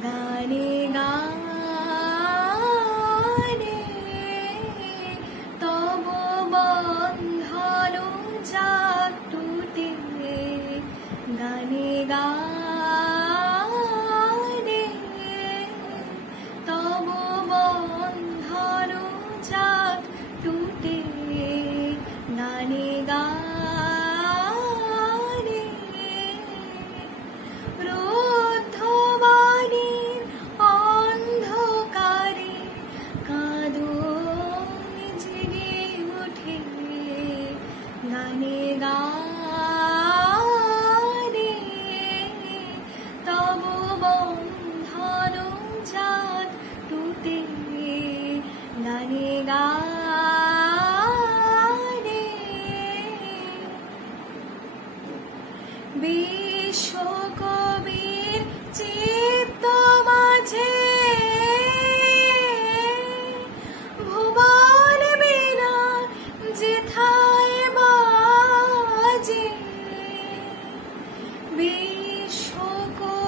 গানে গানে তব বন্ধন যাক টুটে, গানে গানে তব বন্ধন যাক টুটে, গানে গানে রুদ্ধবাণীর অন্ধকারে কাঁদন জেগে ওঠে, গানে গানে তব বন্ধন যাক টুটে, গানে গানে বিশ্বকবির চিত্ত মাঝে ভুবন বীণা যেথায় বাজে, বিশ্বকবির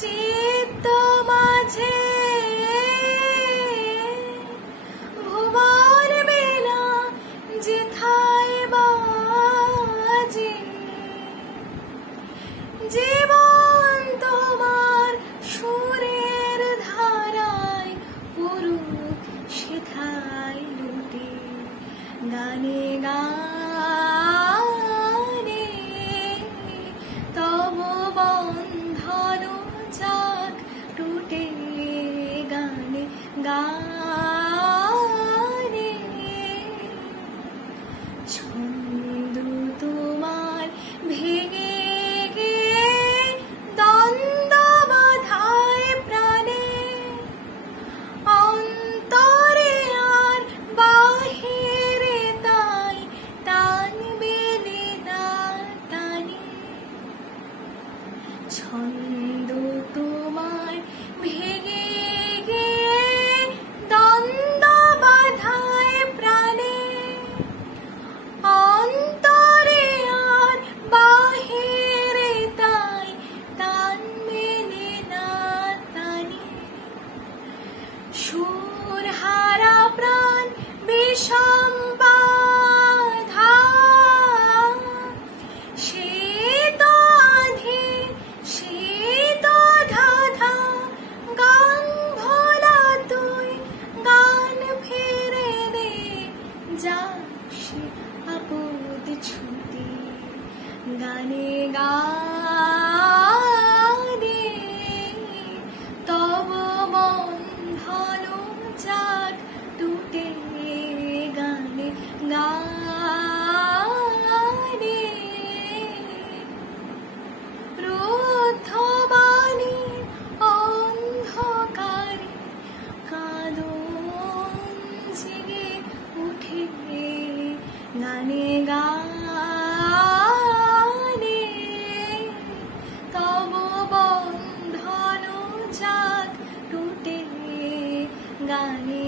চিত্ত মাঝে ভুবন বীণা যেথায় বাজে, জীবন তোমার সুরের ধারায় পুরুক সেথায় লুটে, গানে গানে তব বন্ধন যাক টুটে, গানে গানে ছন্দ তোমার ভেঙে ছন্দ তোমার ভেঙে গে দ্বন্দ্ব বাধায় প্রাণে, অন্তরে আর বাহিরে তাই তান মেলে না তানে, সুর হারা প্রাণ বিষম বাধা, সে তো আধি সে তো ধাধা, গান ভোলা তুই গান ফিরে দে, যা সে আপদ ছুটে, গানে গানে তব বন্ধন যাক টুটে, গানে গানে রুদ্ধবাণীর অন্ধকারে কাঁদন জেগে ওঠে, গানে গানে তব বন্ধন যাক টুটে, গানে